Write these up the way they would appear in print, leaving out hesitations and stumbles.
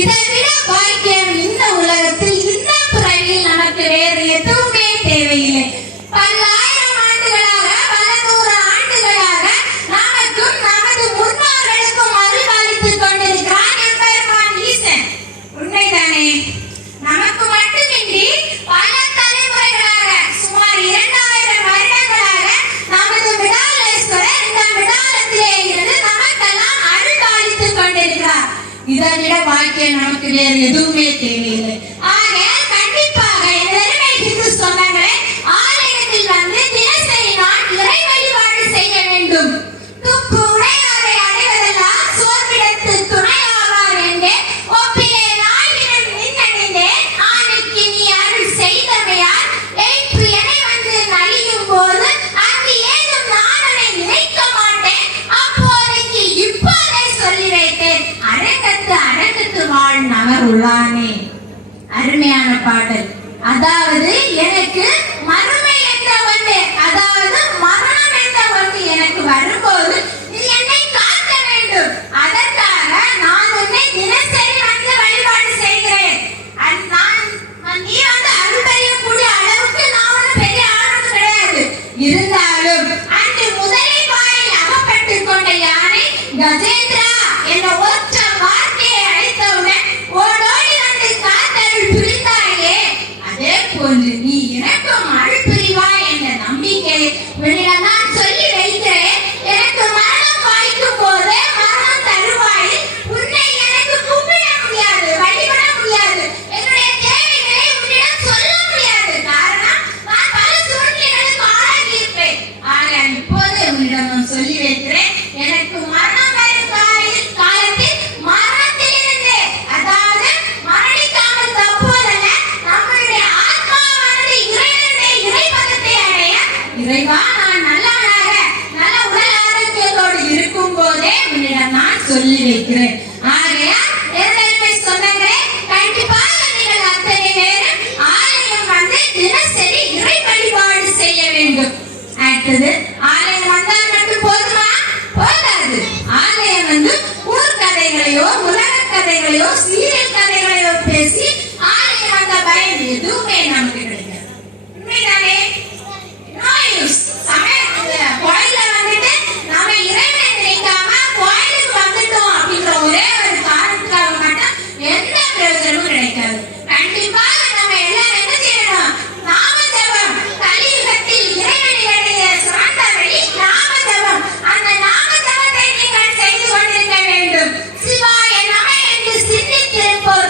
இதைவிட பாக்கியம் இந்த உலகத்தில் இந்த பிறவியில் நமக்கு வேறு எதுவுமே தேவையில்லை. பல்லாயிரம் ஆண்டுகளாக பல நூறு ஆண்டுகளாக நமக்கும் நமது முன்னோர்களுக்கும் அருள்பாலித்துக் கொண்டிருக்கிறான் எம்பெருமான் ஈசன். உண்மைதானே? நமக்கு மட்டுமின்றி பல தலைமுறைகளாக சுமார் 2000 வருடங்களாக நமது விடாலேஸ்வரர் இந்த விடாலத்திலே இருந்து நமக்கெல்லாம் அருள்பாலித்துக் கொண்டிருக்கிறார். இதைவிட பாக்கியம் நமக்கு வேறு எதுவுமே தேவையில்லை. ஆகையால் கண்டிப்பாக எதிர்மை ஹிந்து சொந்தங்களே, ஆலயத்தில் வந்து தினசரி நான் இறை வழிபாடு செய்ய வேண்டும். துப்பு உடையாரை அடைவதெல்லாம் சோர்விடத்து துணையாவார் என்றே ஒப்பிலே நாயினும் நின்னணிந்தேன். ஆணைக்கு நீ அருள் செய்தமையால் ஏற்று எனை வந்து நலியும் போது அங்கு ஏதும் நானனை நினைக்க மாட்டேன். அப்போதைக்கு இப்போதை சொல்லி வைத்தேன், அரங்கத்து அரங்கத்து வாழ் நகர் உள்ளானே. அருமையான பாடல். அதாவது எனக்கு மறுமை என்ற ஒன்று, அதாவது மரணம் என்ற ஒன்று எனக்கு வரும்போது நீ என்னை காக்க வேண்டும். அதற்காக நான் உன்னை தினசரி வந்து வழிபாடு செய்கிறேன். நீ வந்து அருள் பெரியக்கூடிய அளவுக்கு நான் ஒரு பெரிய ஆளும் கிடையாது. இருந்தாலும் அன்று முதலில் வாயில் அகப்பட்டுக் கொண்ட யானை கஜேந்திரா என்ற ஒற்ற வார்த்தையை அழைத்தவுடன் ஓடோடி வந்து காத்தருள் புரிந்தாயே. அதே போன்று நீ எனக்கும் அருள் புரிவாய் என்ற நம்பிக்கை உன்னிடம் நான் சொல்லி வைக்கிறேன். எனக்கு மரணம் வாய்க்கும் போது மரணம் தருவாயில் உன்னை எனக்கு கூப்பிட முடியாது, வழிபட முடியாது, என்னுடைய தேவைகளை உன்னிடம் சொல்ல முடியாது. காரணம், நான் பல சூழ்நிலைகளுக்கு ஆளாகி இருப்பேன். ஆக இப்போது உன்னிடம் நான் சொல்லி வைக்கிறேன், எனக்கு மரணம் வரும் காலத்தில் மரணத்திலிருந்து, அதாவது மரணிக்காமல் தப்புவதல்ல, நம்மளுடைய ஆத்மாவானது இறைவனுடைய இறைபதத்தை அடைய இறைவா நான் நல்லவனாக நல்ல உடல் ஆரோக்கியத்தோடு இருக்கும் போதே உன்னிடம் நான் சொல்லி வைக்கிறேன். ஆகையால் எதிர்மை சொந்தங்களே, கண்டிப்பாக நீங்கள் அத்தனை பேரும் ஆலயம் வந்து தினசரி இறை வழிபாடு செய்ய வேண்டும். அடுத்தது, ஆலயம் வந்தால் மட்டும் போதுமா? போதாது. ஆலயம் வந்து ஊர் கதைகளையோ உலக கதைகளையோ சீரியல் கதைகளையோ பேசி ஆலயம் வந்த பயன் எதுவுமே நமக்கு கிடைக்காது. உண்மைதானே? No use. கோயில வந்துட்டு நாம இறைவனை நினைக்காம கோயிலுக்கு வந்துட்டோம் அப்படின்ற ஒரே ஒரு காரணத்துக்காக மட்டும் எந்த பிரயோஜனமும் கிடைக்காது. கண்டிப்பாக நம்ம எல்லாரும் என்ன செய்யணும்? நாம ஜபம். கலியுகத்தில் இறைவனுடைய சிறந்த வழி நாம ஜபம். அந்த நாம ஜபத்தை நீங்கள் செய்து கொண்டிருக்க வேண்டும். சிவாய நம என்று சிந்தித்திருப்போம்.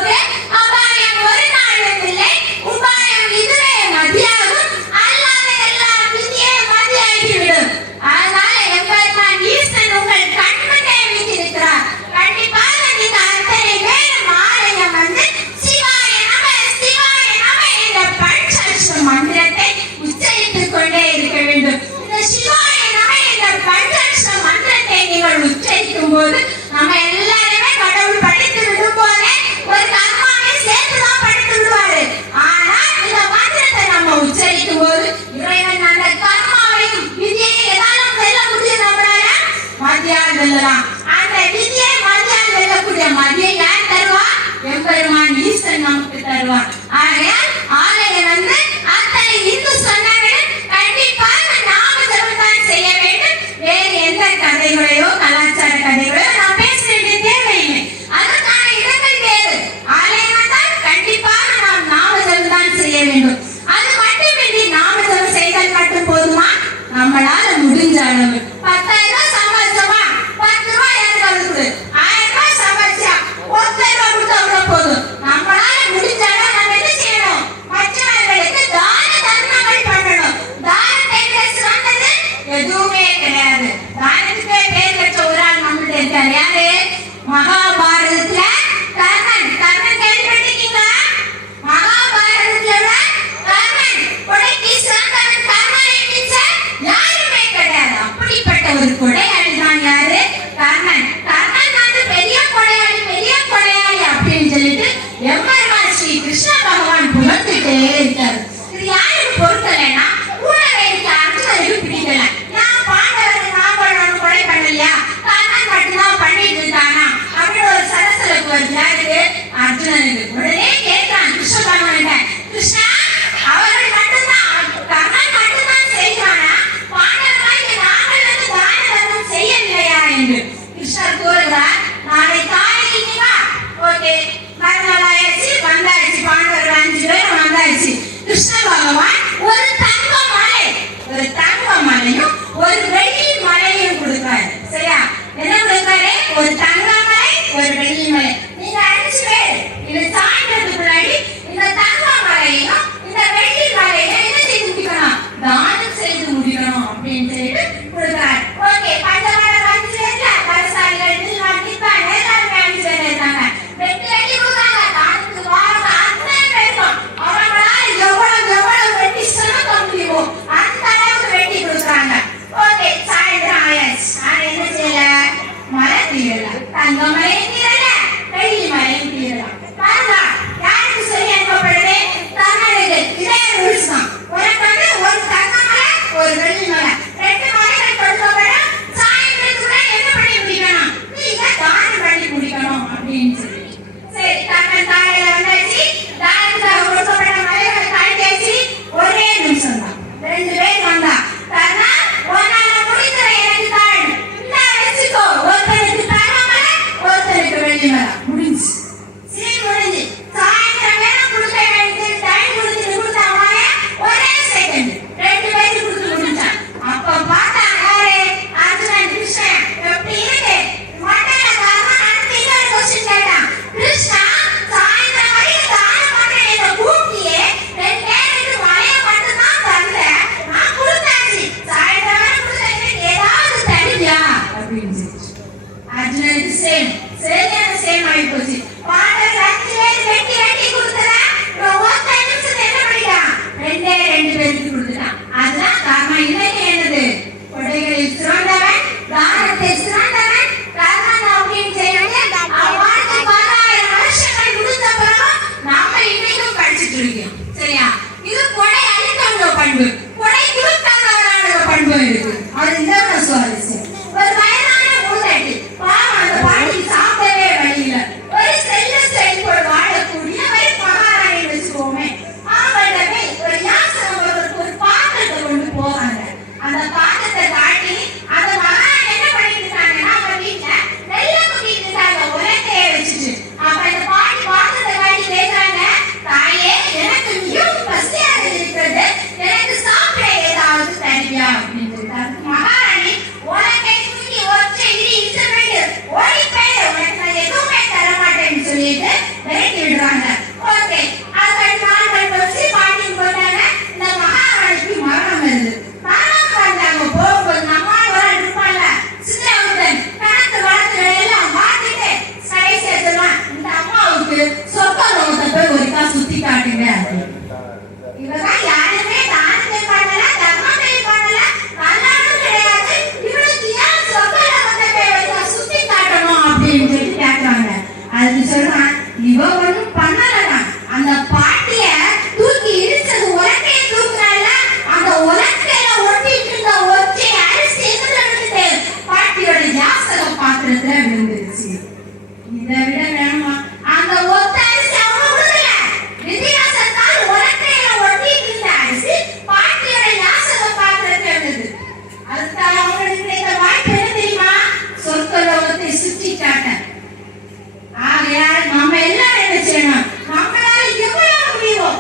சொல்லிட்டு விரட்டி விடுறாங்க. ஓகே, அதுக்கு நாட்கள் கழிச்சு பாட்டிக்கு போட்டாங்க. இந்த மகாராணிக்கு மரணம் வருது. மரணம் வந்தாங்க. போகும்போது நம்ம ஒரு இருப்பாங்க சித்திரகுப்தன் கணக்கு வழக்குகளை எல்லாம் மாத்திட்டு கடைசியா சொல்லுவான், இந்த அம்மாவுக்கு சொர்க்கலோகத்தை போய் ஒருக்கா சுத்தி காட்டுங்க. இவதான் யாருமே தானத்தை பண்ணல, தர்மத்தை பண்ணல, நல்லாலும் கிடையாது. இவனுக்கு ஏன் சொர்க்கலோகத்தை போய் ஒருக்கா சுத்தி காட்டணும் அப்படின்னு சொல்லி கேட்கறாங்க. அதுக்கு சொல்றான், இவ ஒண்ணும் பண்ணலதான். அந்த பாட்டிய தூக்கி இடிச்சது உலக்கைய தூக்குறால, அந்த உலக்கையில ஒட்டிட்டு இருந்த ஒற்றை அரிசி எதுல விழுந்து பாட்டியோட யாசக பாத்திரத்துல விழுந்துருச்சு. இதை விட வேணுமா? அந்த ஒத்த அரிசி அவங்க விழுகல, விதியாசத்தால் உலக்கையில ஒட்டிட்டு இருந்த அரிசி பாட்டியோட யாசக பாத்திரத்துல விழுது. அதுக்காக அவங்களுக்கு கிடைத்த வாய்ப்பு என்ன தெரியுமா? சொர்க்கலோகத்தை சுற்றி காட்ட. ஆகையால் நம்ம எல்லாரும் என்ன செய்யணும்? நம்மளால எவ்வளவு முடியுமோ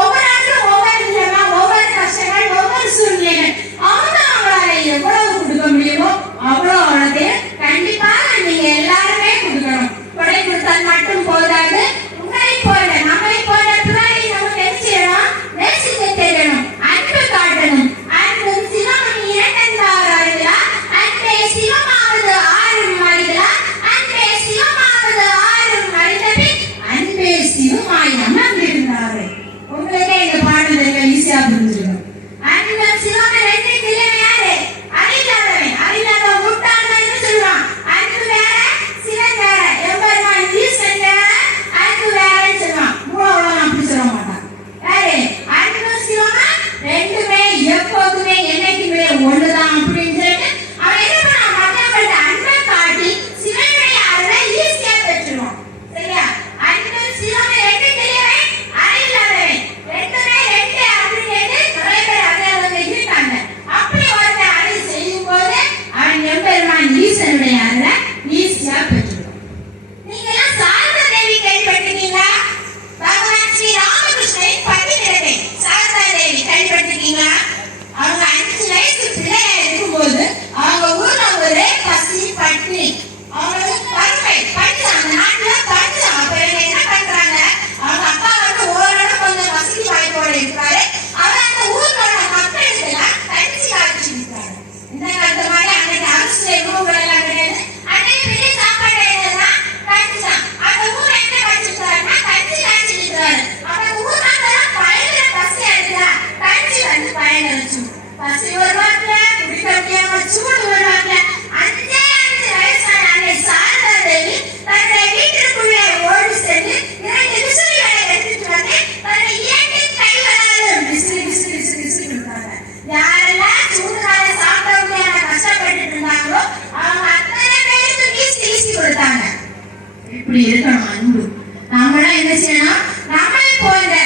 ஒவ்வொரு ஆண்டும் ஒவ்வொரு நிலைமை, ஒவ்வொரு கஷ்டங்கள், ஒவ்வொரு சூழ்நிலைகள் அவங்களால எவ்வளவு கொடுக்க முடியுமோ அவ்வளவு கண்டிப்பாக நீங்க எல்லாருமே கொடுக்கணும். கொடை கொடுத்தால் மட்டும் போதாது. உங்களை போல நம்மை போல பிறரை நமக்கு என்ன செய்யணும்? நேசிக்க தெரியணும், அன்பு காட்டணும். அன்பும் சிவமும் இரண்டென்பார் அறிவிலா, அன்பே சிவமாவது ஆறும் அறிவிலா, அன்பே சிவமாவது ஆறும் அறிந்தபின் அன்பே சிவமாய் அமர்ந்திருந்தாரே. உங்களுக்கே இந்த பாடல் ஈஸியா புரிஞ்சிடும். அன்பும் சிவமும் ரெண்டு நிலைமை யாரு? அறியாதவன். அறியாத முட்டாள்தான் என்ன சொல்லுவான்? அன்பு வேற, சிவன் வேற, எம்பெருமான் ஈசன் வேற, அன்பு வேறன்னு சொல்லுவான். மூலவளவன் அப்படி சொல்ல மாட்டான். யாரு? அன்பு சிவமும் ரெண்டுமே எப்போதுமே என்னைக்குமே ஒண்ணுதான் அப்படின்னு சொல்லிட்டு அவன் என்ன பண்ணான்? மற்றவங்கள்ட்ட அன்பை காட்டி சிவனுடைய அருளை ஈஸியா பெற்றுருவான். சரியா? அன்பு சிவமும் ரெண்டு தெரியவே அறியாதவன். ரெண்டுமே ரெண்டு அப்படின்னு நிறைய பேர் அறியாதவங்க இருக்காங்க. அப்படி ஒருத்தன் அதை செய்யும் போது அவன் எம்பெருமான் ஈசனுடைய அருளை ஈஸியா பெற்றுருவான். நீங்க எல்லாம் சாரதா தேவி கேள்விப்பட்டிருக்கீங்களா? பகவான் ஸ்ரீ ராமகிருஷ்ணன் பத்தினிரத்தை சாரதா தேவி கேள்விப்பட்டிருக்கீங்களா? அவங்க 5 வயசு பிள்ளையா இருக்கும்போது அவங்க ஊர்ல ஒரே பசி பட்டினி, அவங்களுக்கு வறுமை பஞ்சம், அந்த நாட்டுல பஞ்சம். அப்ப இவங்க என்ன பண்றாங்க? அவங்க அப்பா வந்து ஓரளவு கொஞ்சம் வசதி வாய்ப்போட இருக்காரு. அவர் அந்த ஊர்லோட மக்களுக்கு எல்லாம் கஞ்சி காய்ச்சி இருக்காரு. இந்த காலத்து மாதிரி அன்னைக்கு அரசு உணவுகள் எல்லாம் கிடையாது. அன்னைக்கு பெரிய சாப்பாடு எல்லாம் கஞ்சி தான். அந்த ஊர் என்ன வச்சிருக்காருன்னா கஞ்சி காய்ச்சி இருக்கிறாரு. அந்த ஊர் மக்கள் பயங்கர பசி அடிக்கிறா, கஞ்சி வந்து பயனளிச்சு. பசி ஒரு வாக்குல, குடிக்கட்டியாம சூடு ஒரு வாக்குல 5 வயசான அன்னை சாரதா தேவி தன்னுடைய வீட்டிற்குள்ளே ஓடி சென்று 2 விசிறிகளை எடுத்துட்டு வந்து தன்னை 2 கைகளால் விசிறி விசிறி விசிறி விசிறி கொடுத்தாங்க. யாரெல்லாம் சூடுகால சாப்பிட முடியாம கஷ்டப்பட்டு இருந்தாங்களோ அவங்க அத்தனை பேருக்கு வீசி வீசி கொடுத்தாங்க. இப்படி இருக்கணும் அன்பு. நம்மளாம் என்ன செய்யணும்? நம்மளை போன்ற